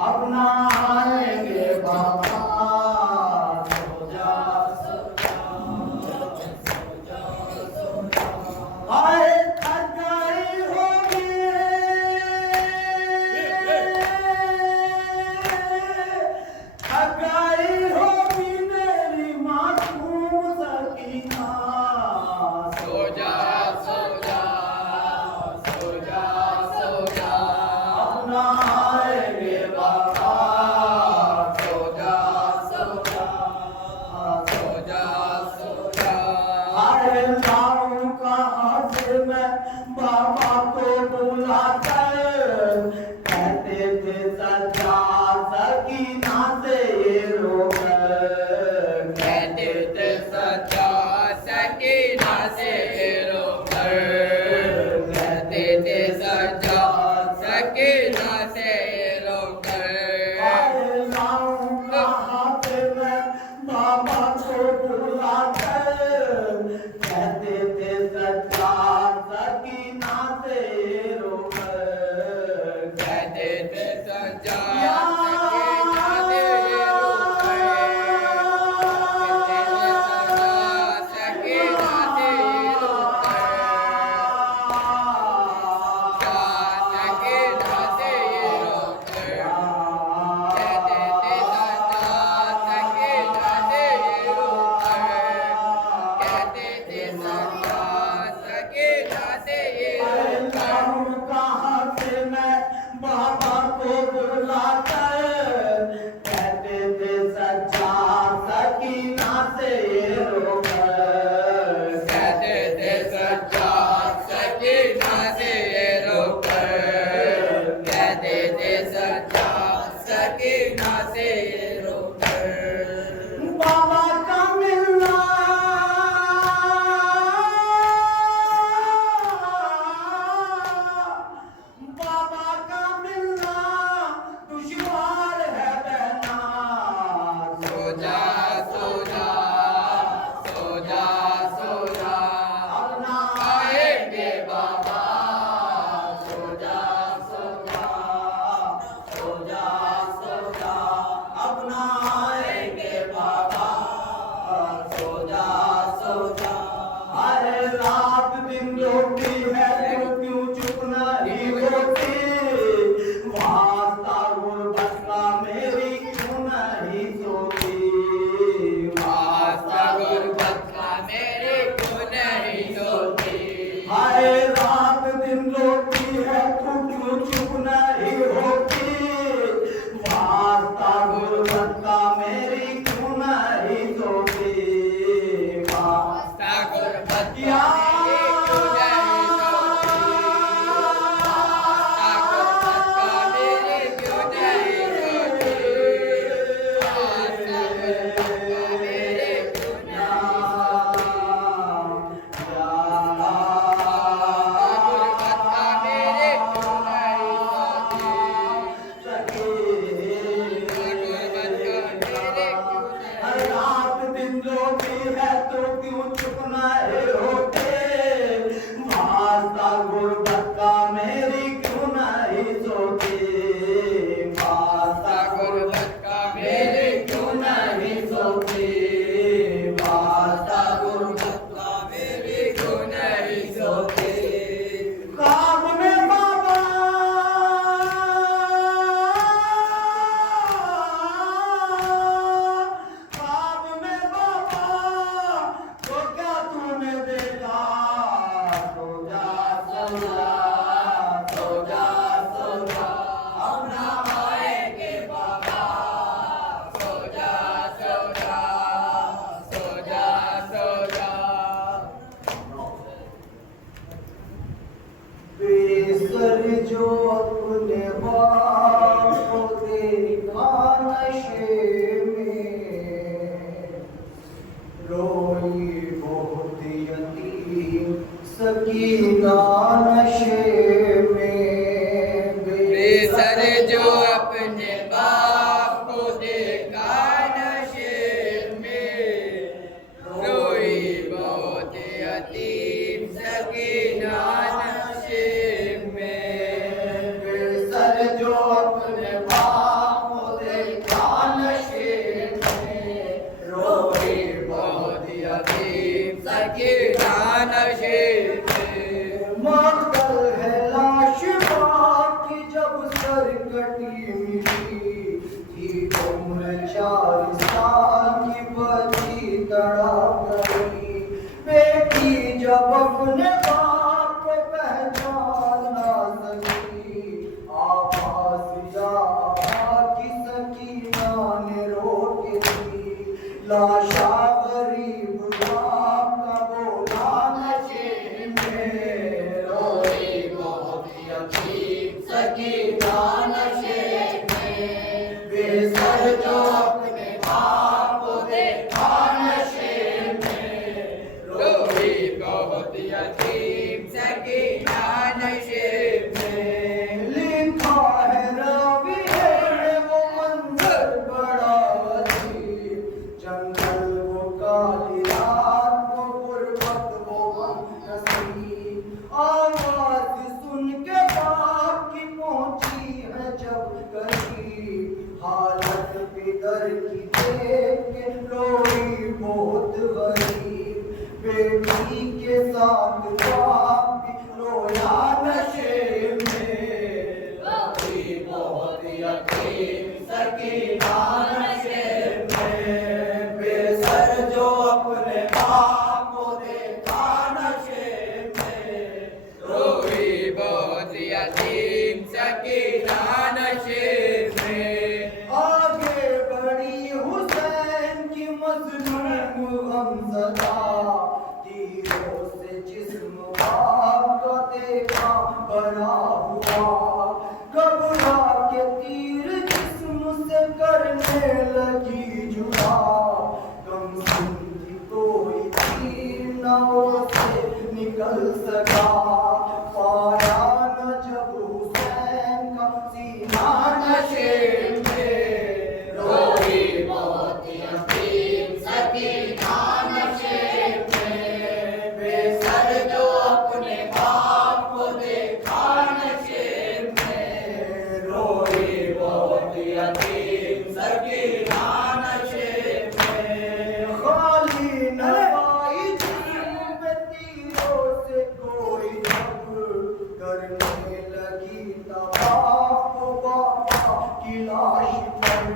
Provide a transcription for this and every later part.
अपना आएंगे बाबा आए थकाई होगी थकाई होगी मेरी मासूम सकीना सो जा अपना आएंगे बाबा आए लाऊं कहाँ से मैं बाबा को बुलाकर कहते थे सजा सकीना से ये रोकर कहते थे सजा सकीना से ये रोकर कहते थे सजा सकीना से ये रोकर आए लाऊं कहाँ से मैं बाबा को बुलाकर कहते थे सजा सकीना से रोकर कहते थे सजा सकीना से रोकर कहते थे सजा सकीना से रोकर सकीना से रोकर कहते थे सजा सकीना से रोकर कहते थे सजा सकीना से रोकर कहाँ से मैं बाबा को बुलाकर कहते थे सजा सकीना से रोकर कहते थे सजा सकीना से रोकर कहते थे सजा सकीना से रोकर बाबा का मिलना बाबा का मिलना दुश्वार है बहना सो जा अपना आएंगे बाबा सो जा अपना आएंगे बाबा सो जा अरे रात दिन रोटी है तो क्यों चुप नहीं होती वास्ता गुरबत का मेरी क्यों नहीं सोती वास्ता गुरबत का मेरी क्यों नहीं सोती हाय रात दिन रोटी है तो क्यों चुप नहीं होती वास्ता गुरबत का मेरी क्यों नहीं सोती वास्ता गुरबत का मेरी क्यों नहीं सोती वास्ता गुरबत का मेरी क्यों रात दिन रोटी है तो क्यों चुप नहीं होते वास्ता गुरबत का मेरी क्यों नहीं सोती वास्ता गुरबत का मेरी क्यों नहीं सोती वास्ता गुरबत का मेरी क्यों नहीं सोती ख्वाब में बाबा ख्वाब में बाबा तो क्या तूने देखा सो जा अपना आएंगे बाबा सो जा बेसर जो अपने बाप को देखा नशे में रोई बहुत यतीम सकीना नशे में बेसर जो अपने बाप को देखा नशे में रोई बहुत यतीम सकीना सकीना नशे में, बेसर जो अपने बाप को देखा नशे में, रोई बहुत यतीम सकीना नशे में। लिखा है रावी है वो मंजर बड़ा अजीब, जंगल वो काली रात वो गुर्बत वो नसीब, आवाज सुन के बाप की पहुंची है जब करीब, हालत पितर की देख के रोई बहुत गरीब, बेटी के साथ बाप भी रोया नशे में, रोई बहुत यतीम सकीना नशे में, बेसर जो अपने बाप को देखा नशे में, रोई बहुत यतीम सकीना नशे में। आगे बढ़ी हुसैन की मजलूम गमज़दा, तीरों से जिस्म बाप का देखा बना हुआ, घबरा के तीर जिस्म से करने लगी जुदा, गम सुनती कोई तीर न उससे निकल सका, पाया न जब हुसैन का सीना नशे में, रोई बहुत यतीम सकीना नशे में, बेसर जो अपने बाप को देखा नशे में, रोई बहुत यतीम सकीना नशे में, खाली न पाई जिस्म पे तीरों से कोई जब, करने लगी तबाह वो बाबा की लाश पर,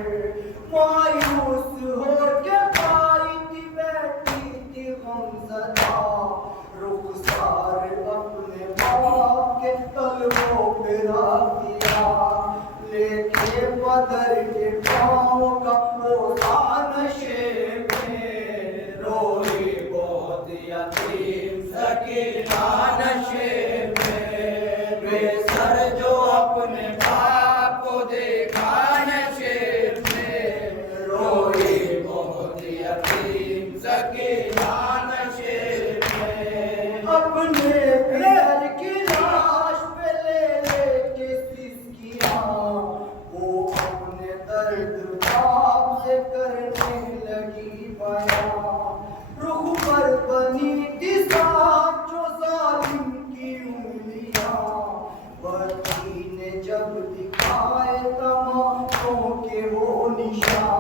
मायूस हो के भाई थी बैठी थी गमज़दा, रुखसार अपने बाप के तलवों पे रख दिया, लेके बदर के पाँव का रोज़ा नशे में, रोई बहुत यतीम सकीना नशे में, बेसर जो अपने बाप को देखा नशे में, रोई बहुत यतीम सकीना नशे में। अपने पैर की लाश पे ले के सिसकियां, वो अपने दर्द बाप से करने लगी बयां, रुख पर बनी थी सांप जो जालिम की उंगलियां, बच्ची ने जब दिखाए तमाशों के वो निशान,